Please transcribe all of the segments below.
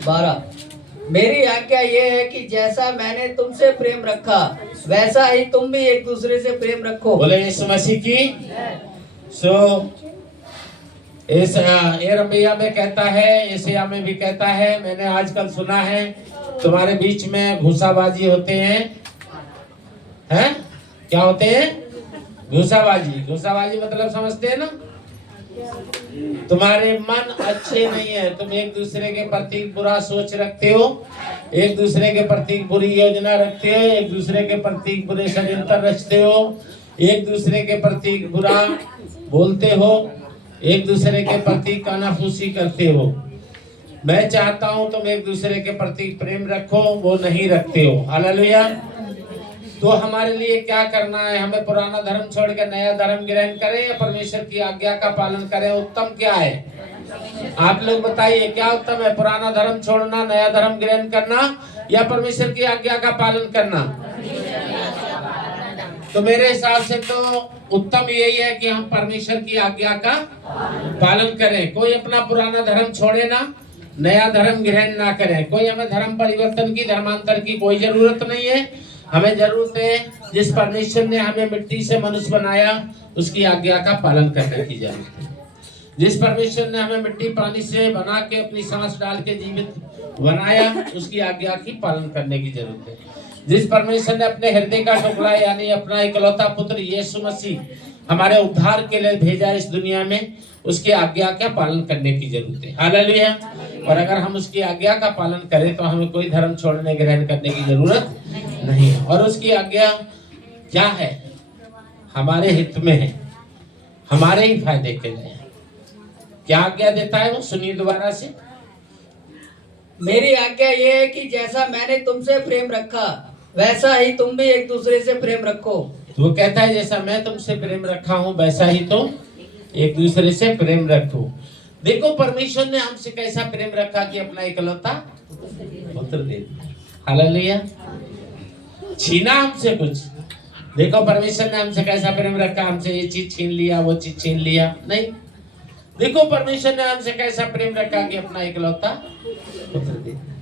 12। मेरी आज्ञा ये है कि जैसा मैंने तुमसे प्रेम रखा वैसा ही तुम भी एक दूसरे से प्रेम रखो। बोले यीशु मसीह की। सो इस एरमिया में कहता है, यशायाह में भी कहता है, मैंने आजकल सुना है तुम्हारे बीच में घूसाबाजी होते हैं? क्या होते हैं? घूसाबाजी। घूसाबाजी मतलब समझते हैं ना? तुम्हारे मन अच्छे नहीं है, तुम एक दूसरे के प्रति बुरा सोच रखते हो, एक दूसरे के प्रति बुरी योजना रखते हो, एक दूसरे के प्रति बुरे षड्यंत्र रचते हो, एक दूसरे के प्रति बुरा बोलते हो, एक दूसरे के प्रति कानाफूसी करते हो। मैं चाहता हूं तुम एक दूसरे के प्रति प्रेम रखो, वो नहीं रखते हो। हालेलुया। तो हमारे लिए क्या करना है? हमें पुराना धर्म छोड़ के नया धर्म ग्रहण करें या परमेश्वर की आज्ञा का पालन करें? उत्तम क्या है? आप लोग बताइए, क्या उत्तम है? पुराना धर्म छोड़ना, नया धर्म ग्रहण करना या परमेश्वर की आज्ञा का पालन करना? तो मेरे हिसाब से तो उत्तम यही है कि हम परमेश्वर की आज्ञा का पालन करें। कोई अपना पुराना धर्म छोड़े ना, नया धर्म ग्रहण ना करें। कोई हमें धर्म परिवर्तन की, धर्मांतर की कोई जरूरत नहीं है। हमें जरूरत है जिस परमेश्वर ने हमें मिट्टी से मनुष्य बनाया उसकी आज्ञा का पालन करने की जरूरत है। जिस परमेश्वर ने हमें मिट्टी पानी से बना के अपनी सांस डाल के जीवित बनाया उसकी आज्ञा की पालन करने की जरूरत है। जिस परमेश्वर ने अपने हृदय का टुकड़ा यानी अपना इकलौता पुत्र यीशु मसीह हमारे उद्धार के लिए भेजा इस दुनिया में, उसकी आज्ञा का पालन करने की जरूरत है। हालेलुया। और अगर हम उसकी आज्ञा का पालन करें तो हमें कोई धर्म छोड़ने ग्रहण करने की जरूरत नहीं है। और उसकी आज्ञा क्या है? हमारे हित में है, हमारे ही फायदे के लिए है। क्या आज्ञा देता है वो? सुनिए दोबारा से। मेरी आज्ञा ये है कि जैसा मैंने तुमसे प्रेम रखा वैसा ही तुम भी एक दूसरे से प्रेम रखो। तो वो कहता है जैसा मैं तुमसे प्रेम रखा हूं वैसा ही तुम एक दूसरे से प्रेम रखो। देखो परमेश्वर ने हमसे कैसा प्रेम रखा कि अपना इकलौता पुत्र दे दिया। हालेलुया। छीना हमसे कुछ? देखो परमेश्वर ने हमसे कैसा प्रेम रखा, हमसे ये चीज छीन लिया, वो चीज छीन लिया? नहीं। देखो परमेश्वर ने हमसे कैसा प्रेम रखा कि अपना इकलौता पुत्र दे दिया।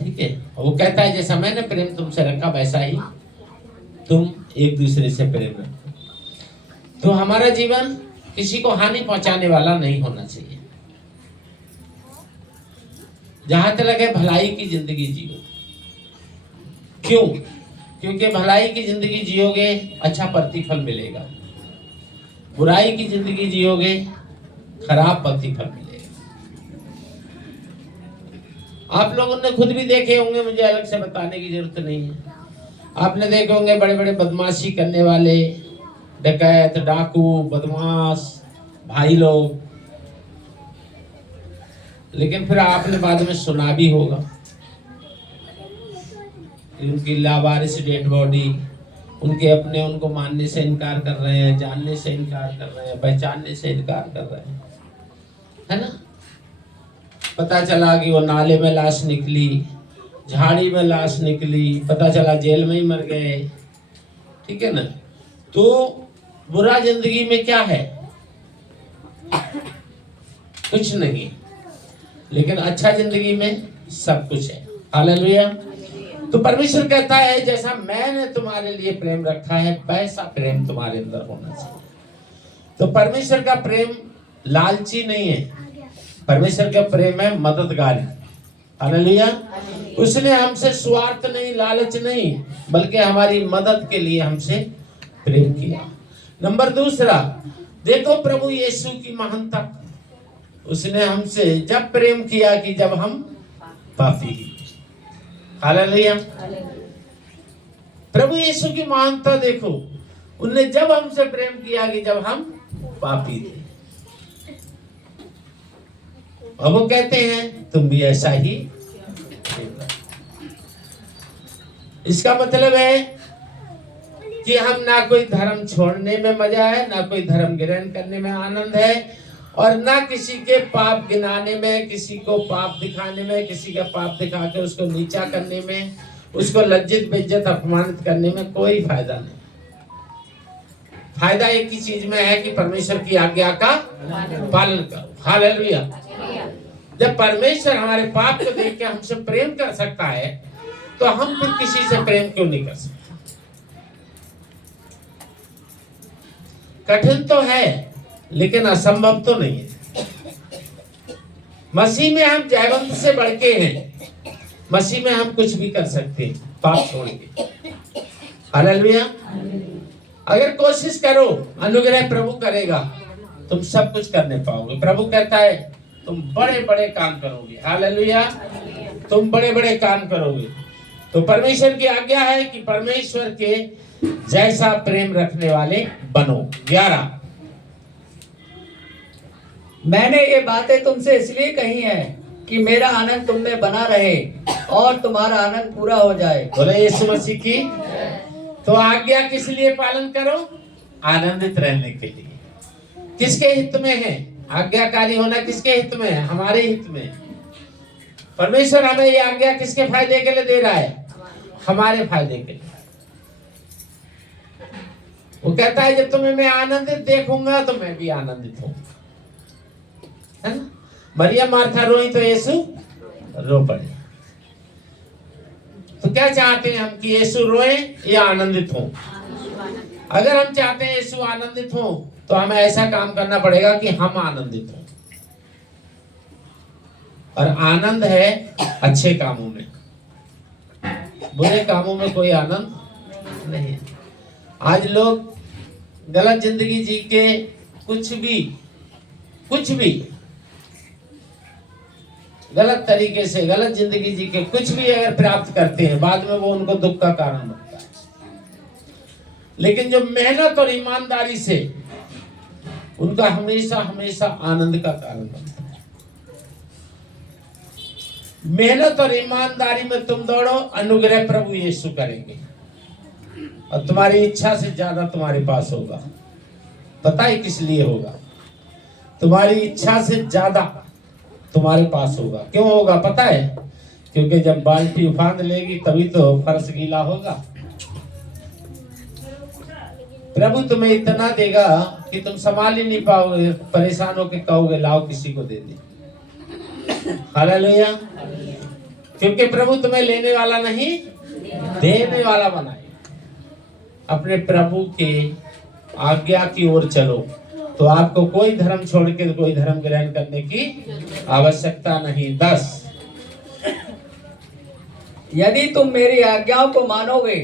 ठीक है। वो कहता है जैसा मैंने प्रेम तुमसे रखा वैसा ही तुम एक दूसरे से प्रेम रखो। तो हमारा जीवन किसी को हानि पहुंचाने वाला नहीं होना चाहिए। जहां तक है भलाई की जिंदगी जियो। क्यों? क्योंकि भलाई की जिंदगी जियोगे अच्छा प्रतिफल मिलेगा, बुराई की जिंदगी जियोगे खराब प्रतिफल मिलेगा। आप लोगों ने खुद भी देखे होंगे, मुझे अलग से बताने की जरूरत नहीं है। आपने देखे होंगे बड़े बड़े बदमाशी करने वाले, डकैत, डाकू, बदमाश भाई लोग, लेकिन फिर आपने बाद में सुना भी होगा उनकी लावारिस डेड बॉडी, उनके अपने उनको मानने से इनकार कर रहे हैं, जानने से इनकार कर रहे हैं, पहचानने से इनकार कर रहे हैं, है ना? पता चला कि वो नाले में लाश निकली, झाड़ी में लाश निकली, पता चला जेल में ही मर गए। ठीक है ना? तो बुरा जिंदगी में क्या है? कुछ नहीं। लेकिन अच्छा जिंदगी में सब कुछ है। हालेलुया। तो परमेश्वर कहता है जैसा मैंने तुम्हारे लिए प्रेम रखा है वैसा प्रेम तुम्हारे अंदर होना चाहिए। तो परमेश्वर का प्रेम लालची नहीं है, परमेश्वर का प्रेम है मददगारी। हालेलुया। उसने हमसे स्वार्थ नहीं, लालच नहीं, बल्कि हमारी मदद के लिए हमसे प्रेम किया। नंबर दूसरा, देखो प्रभु यीशु की महानता। उसने हमसे जब प्रेम किया कि जब हम पापी। हालेलुया। प्रभु यीशु की महानता देखो, उन्होंने जब हमसे प्रेम किया कि जब हम पापी थे। और वो कहते हैं तुम भी ऐसा ही। इसका मतलब है कि हम ना कोई धर्म छोड़ने में मजा है, ना कोई धर्म ग्रहण करने में आनंद है, और ना किसी के पाप गिनाने में, किसी को पाप दिखाने में, किसी का पाप दिखा के उसको नीचा करने में, उसको लज्जित बेइज्जत अपमानित करने में कोई फायदा नहीं। फायदा एक ही चीज में है कि परमेश्वर की आज्ञा का पालन करो। हालेलुया। जब परमेश्वर हमारे पाप को देख के हमसे प्रेम कर सकता है तो हम फिर किसी से प्रेम क्यों नहीं कर सकते? कठिन तो है लेकिन असंभव तो नहीं है। मसीह में हम जयवंत से बढ़ के हैं। मसीह में हम कुछ भी कर सकते हैं पाप छोड़ के। हालेलुया। अगर कोशिश करो, अनुग्रह प्रभु करेगा, तुम सब कुछ करने पाओगे। प्रभु कहता है तुम बड़े बड़े काम करोगे। हालेलुया। तुम बड़े बड़े काम करोगे। तो परमेश्वर की आज्ञा है कि परमेश्वर के जैसा प्रेम रखने वाले बनो। 11 मैंने ये बातें तुमसे इसलिए कही हैं कि मेरा आनंद तुम में बना रहे और तुम्हारा आनंद पूरा हो जाए। बोले यीशु मसीह की। तो आज्ञा किस लिए पालन करो? आनंदित रहने के लिए। किसके हित में है? आज्ञाकारी होना किसके हित में है? हमारे हित में। परमेश्वर हमें ये आज्ञा किसके फायदे के लिए दे रहा है? हमारे फायदे के लिए। वो कहता है जब तुम्हें मैं आनंदित देखूंगा तो मैं भी आनंदित हूँ, है ना? मरियम मार्था रोई तो यीशु रो पड़े। तो क्या चाहते हैं हम कि यीशु रोए या आनंदित हो? अगर हम चाहते हैं यीशु आनंदित हो तो हमें ऐसा काम करना पड़ेगा कि हम आनंदित हो। और आनंद है अच्छे कामों में, बुरे कामों में कोई आनंद नहीं। आज लोग गलत जिंदगी जी के कुछ भी गलत तरीके से गलत जिंदगी जी के कुछ भी अगर प्राप्त करते हैं, बाद में वो उनको दुख का कारण बनता है। लेकिन जो मेहनत और ईमानदारी से, उनका हमेशा हमेशा आनंद का कारण बनता है। मेहनत और ईमानदारी में तुम दौड़ो, अनुग्रह प्रभु यीशु करेंगे और तुम्हारी इच्छा से ज्यादा तुम्हारे पास होगा। पता है किस लिए होगा? तुम्हारी इच्छा से ज्यादा तुम्हारे पास होगा। क्यों होगा पता है? क्योंकि जब बाल्टी उफान लेगी तभी तो फर्श गीला होगा। प्रभु तुम्हें इतना देगा कि तुम संभाल ही नहीं पाओगे, परेशान होकर कहोगे लाओ किसी को दे दे। हालेलुया। क्योंकि प्रभु तुम्हें लेने वाला नहीं, देने वाला बनाए। अपने प्रभु के आज्ञा की ओर चलो तो आपको कोई धर्म छोड़ के कोई धर्म ग्रहण करने की आवश्यकता नहीं। 10 यदि तुम मेरी आज्ञाओं को मानोगे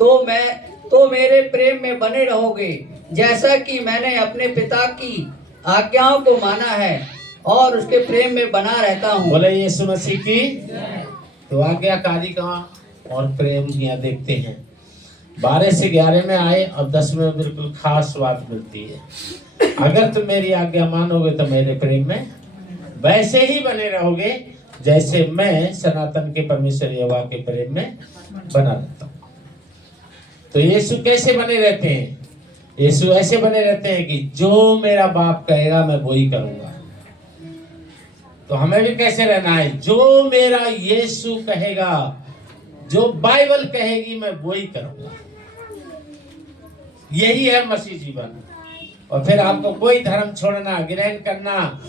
तो मेरे प्रेम में बने रहोगे, जैसा कि मैंने अपने पिता की आज्ञाओं को माना है और उसके प्रेम में बना रहता हूँ। बोले यीशु मसीह की। तो आज्ञाकारी का और प्रेम यहाँ देखते हैं। 12 से 11 में आए और 10 में बिल्कुल खास बात मिलती है। अगर तुम मेरी आज्ञा मानोगे तो मेरे प्रेम में वैसे ही बने रहोगे जैसे मैं सनातन के परमेश्वर यहोवा के प्रेम में बना रहता हूँ। तो यीशु कैसे बने रहते हैं? यीशु ऐसे बने रहते हैं कि जो मेरा बाप कहेगा मैं वही करूंगा। तो हमें भी कैसे रहना है? जो मेरा यीशु कहेगा, जो बाइबल कहेगी मैं वही करूंगा। यही है मसीह जीवन। और फिर आपको कोई धर्म छोड़ना, ग्रहण करना,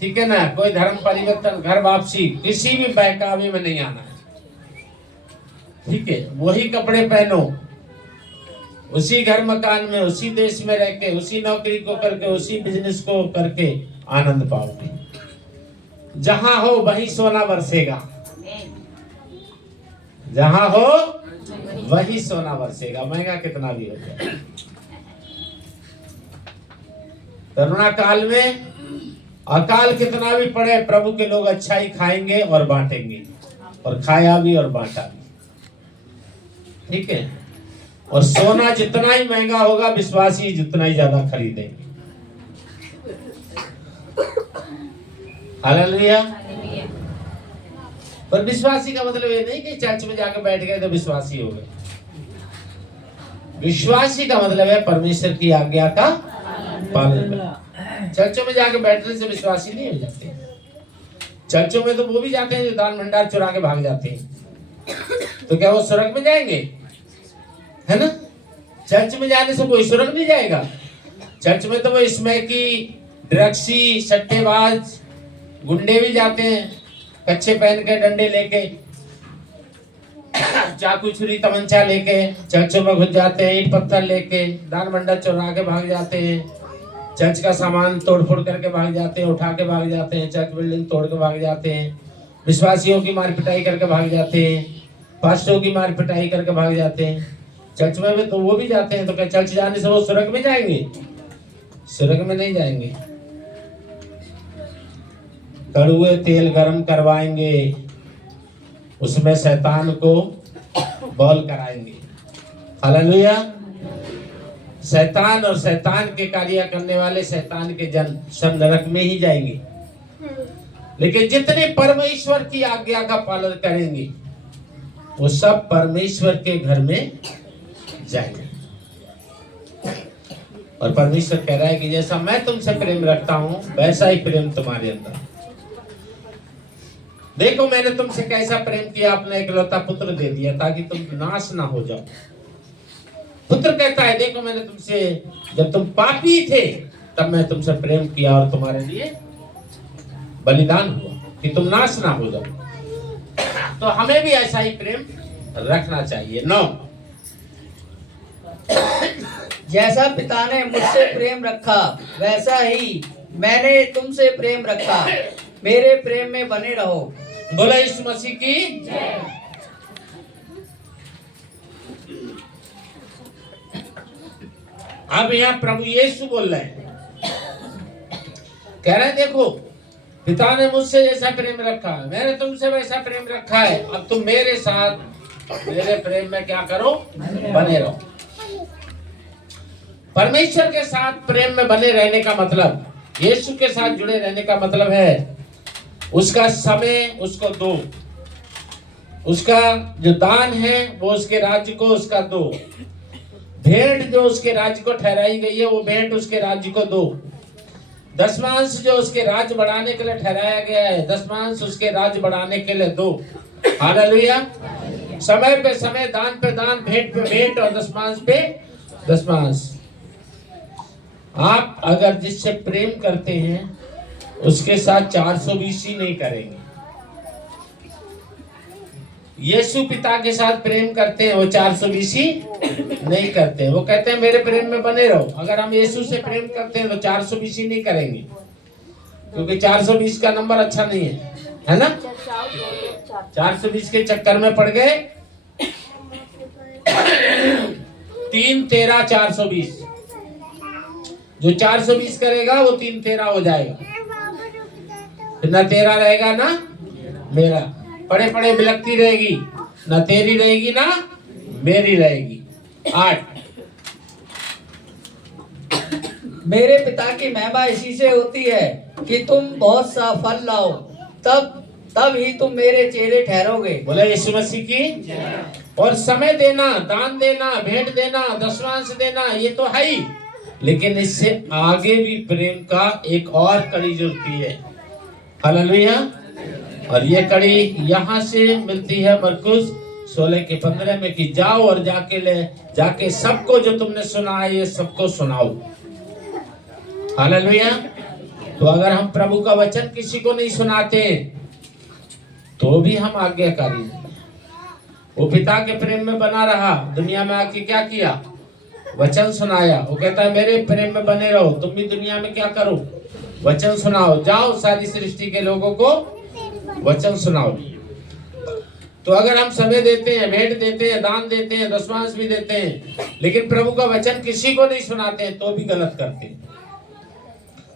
ठीक है ना, कोई धर्म परिवर्तन, घर वापसी, किसी भी बहकावे में नहीं आना है। ठीक है, वही कपड़े पहनो, उसी घर मकान में, उसी देश में रह के, उसी नौकरी को करके, उसी बिजनेस को करके आनंद पाओगे। जहां हो वहीं सोना बरसेगा, जहां हो वही सोना बरसेगा, महंगा कितना भी हो जाए। करुणा काल में अकाल कितना भी पड़े, प्रभु के लोग अच्छा ही खाएंगे और बांटेंगे, और खाया भी और बांटा भी। ठीक है। और सोना जितना ही महंगा होगा, विश्वासी जितना ही ज्यादा खरीदेंगे। हालेलुया। पर विश्वासी का मतलब ये नहीं कि चर्च में जाकर बैठ गए तो विश्वासी हो गए। विश्वासी का मतलब है परमेश्वर की आज्ञा का पालन करना। चर्चों में जाकर बैठने से विश्वासी नहीं हो जाते। चर्चों में तो वो भी जाते हैं जो दान भंडार चुरा के भाग जाते हैं। तो क्या वो स्वर्ग में जाएंगे? है ना? चर्च में जाने से कोई स्वर्ग नहीं जाएगा। चर्च में तो वो इसमें की ड्रग्सी, सट्टेबाज, गुंडे भी जाते हैं कच्चे पहन के, डंडे लेके, चाकू छुरी तमंचा लेके चर्चों में घुस जाते हैं, ईंट पत्थर लेके, दान मंडल चुरा के भाग जाते हैं, चर्च का सामान तोड़ फोड़ करके भाग जाते हैं, उठा के भाग जाते हैं, चर्च बिल्डिंग तोड़ के भाग जाते हैं, विश्वासियों की मार पिटाई करके भाग जाते हैं, पास्टरों की मार पिटाई करके भाग जाते हैं। चर्च में भी तो वो भी जाते हैं, तो क्या चर्च जाने से वो स्वर्ग में जाएंगे? स्वर्ग में नहीं जाएंगे। कड़ुए तेल गर्म करवाएंगे, उसमें शैतान को बॉल कराएंगे। हालेलुया। शैतान और शैतान के कार्य करने वाले, शैतान के जन सब नरक में ही जाएंगे। लेकिन जितने परमेश्वर की आज्ञा का पालन करेंगे वो सब परमेश्वर के घर में जाएंगे। और परमेश्वर कह रहा है कि जैसा मैं तुमसे प्रेम रखता हूं वैसा ही प्रेम तुम्हारे अंदर। देखो मैंने तुमसे कैसा प्रेम किया, अपना इकलौता पुत्र दे दिया ताकि तुम नाश ना हो जाओ। पुत्र कहता है देखो मैंने तुमसे, जब तुम पापी थे तब मैं तुमसे प्रेम किया और तुम्हारे लिए बलिदान हुआ कि तुम नाश ना हो जाओ। तो हमें भी ऐसा ही प्रेम रखना चाहिए। 9, जैसा पिता ने मुझसे प्रेम रखा वैसा ही मैंने तुमसे प्रेम रखा, मेरे प्रेम में बने रहो। बोला यीशु मसीह की। अब यहाँ प्रभु यीशु बोल रहे हैं, कह रहे हैं देखो पिता ने मुझसे जैसा प्रेम रखा मैंने तुमसे वैसा प्रेम रखा है, अब तुम मेरे साथ मेरे प्रेम में क्या करो? बने रहो। परमेश्वर के साथ प्रेम में बने रहने का मतलब, यीशु के साथ जुड़े रहने का मतलब है उसका समय उसको दो, उसका जो दान है वो उसके राज्य को उसका दो, भेंट जो उसके राज्य को ठहराई गई है वो भेंट उसके राज्य को दो, दशमांश जो उसके राज्य बढ़ाने के लिए ठहराया गया है दशमांश उसके राज्य बढ़ाने के लिए दो। हालेलुया। समय पे समय, दान पे दान, भेंट पे भेंट और दशमांश पे दशमांश। आप अगर जिससे प्रेम करते हैं उसके साथ 420 ही नहीं करेंगे। यीशु पिता के साथ प्रेम करते हैं वो 420 ही नहीं करते। वो कहते हैं मेरे प्रेम में बने रहो। अगर हम यीशु से प्रेम करते हैं तो 420 ही नहीं करेंगे, क्योंकि 420 का नंबर अच्छा नहीं है ना। 420 के चक्कर में पड़ गए। 3 13 420, जो 420 करेगा वो 3 13 हो जाएगा, फिर ना तेरा रहेगा ना मेरा, पड़े पड़े बिलकती रहेगी, ना तेरी रहेगी ना मेरी रहेगी। 8, मेरे पिता की महिमा इसी से होती है कि तुम बहुत सा फल लाओ, तब ही तुम मेरे चेले ठहरोगे। बोले यीशु मसीह की। और समय देना, दान देना, भेंट देना, दशमांश देना ये तो है ही, लेकिन इससे आगे भी प्रेम का एक और कड़ी जुड़ती है। हालेलुया। और ये कड़ी यहाँ से मिलती है मरकुस 16:15 में कि जाओ और जाके सबको जो तुमने सुना है ये सबको सुनाओ। हालेलुया। तो अगर हम प्रभु का वचन किसी को नहीं सुनाते तो भी हम आज्ञाकारी हैं। वो पिता के प्रेम में बना रहा, दुनिया में आके क्या किया? वचन सुनाया। वो कहता है मेरे प्रेम में बने रहो, तुम भी दुनिया में क्या करो? वचन सुनाओ। जाओ सारी सृष्टि के लोगों को वचन सुनाओ। तो अगर हम समय देते हैं, भेंट देते हैं, दान देते हैं, दशमांश भी देते हैं, लेकिन प्रभु का वचन किसी को नहीं सुनाते हैं तो भी गलत करते हैं।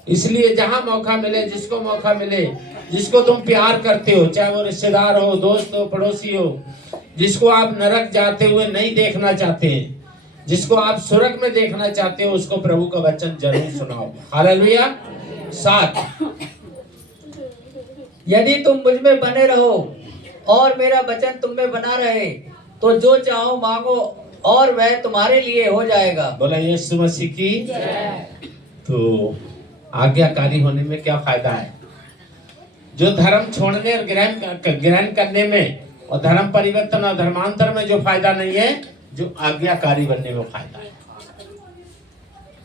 इसलिए जहां मौका मिले, जिसको मौका मिले, जिसको तुम प्यार करते हो, चाहे वो रिश्तेदार हो, दोस्त हो, पड़ोसी हो, जिसको आप नरक जाते हुए नहीं देखना चाहते हैं, जिसको आप स्वर्ग में देखना चाहते हो, उसको प्रभु का वचन जरूर सुनाओ। हालेलुया। 7, यदि तुम मुझ में बने रहो और मेरा वचन तुम में बना रहे तो जो चाहो मांगो और वह तुम्हारे लिए हो जाएगा। बोला यीशु मसीह की। तो आज्ञाकारी होने में क्या फायदा है? जो धर्म छोड़ने और ग्रहण करने में और धर्म परिवर्तन और धर्मांतर में जो फायदा नहीं है, जो आज्ञाकारी बनने में फायदा है।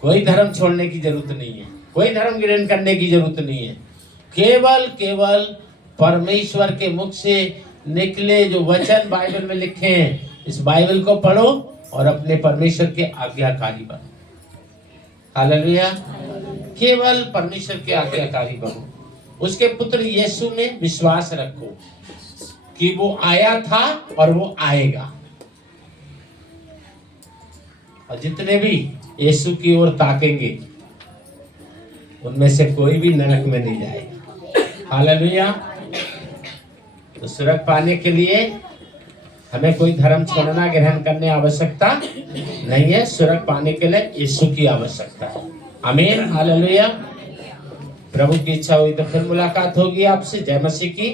कोई धर्म छोड़ने की जरूरत नहीं है। कोई धर्म ग्रहण करने की जरूरत नहीं है। केवल केवल परमेश्वर के मुख से निकले जो वचन बाइबल में लिखे हैं, इस बाइबल को पढ़ो और अपने परमेश्वर के आज्ञाकारी बनो। हालेलुया। केवल परमेश्वर के आज्ञाकारी बनो। उसके पुत्र यीशु में विश्वास रखो कि वो आया था और वो आएगा, और जितने भी यीशु की ओर ताकेंगे उनमें से कोई भी नरक में नहीं जाएगा। हालेलुया। तो स्वर्ग पाने के लिए हमें कोई धर्म छोड़ना ग्रहण करने आवश्यकता नहीं है। स्वर्ग पाने के लिए यीशु की आवश्यकता है। आमीन। हालेलुया। प्रभु की इच्छा हुई तो फिर मुलाकात होगी आपसे। जय मसीह की।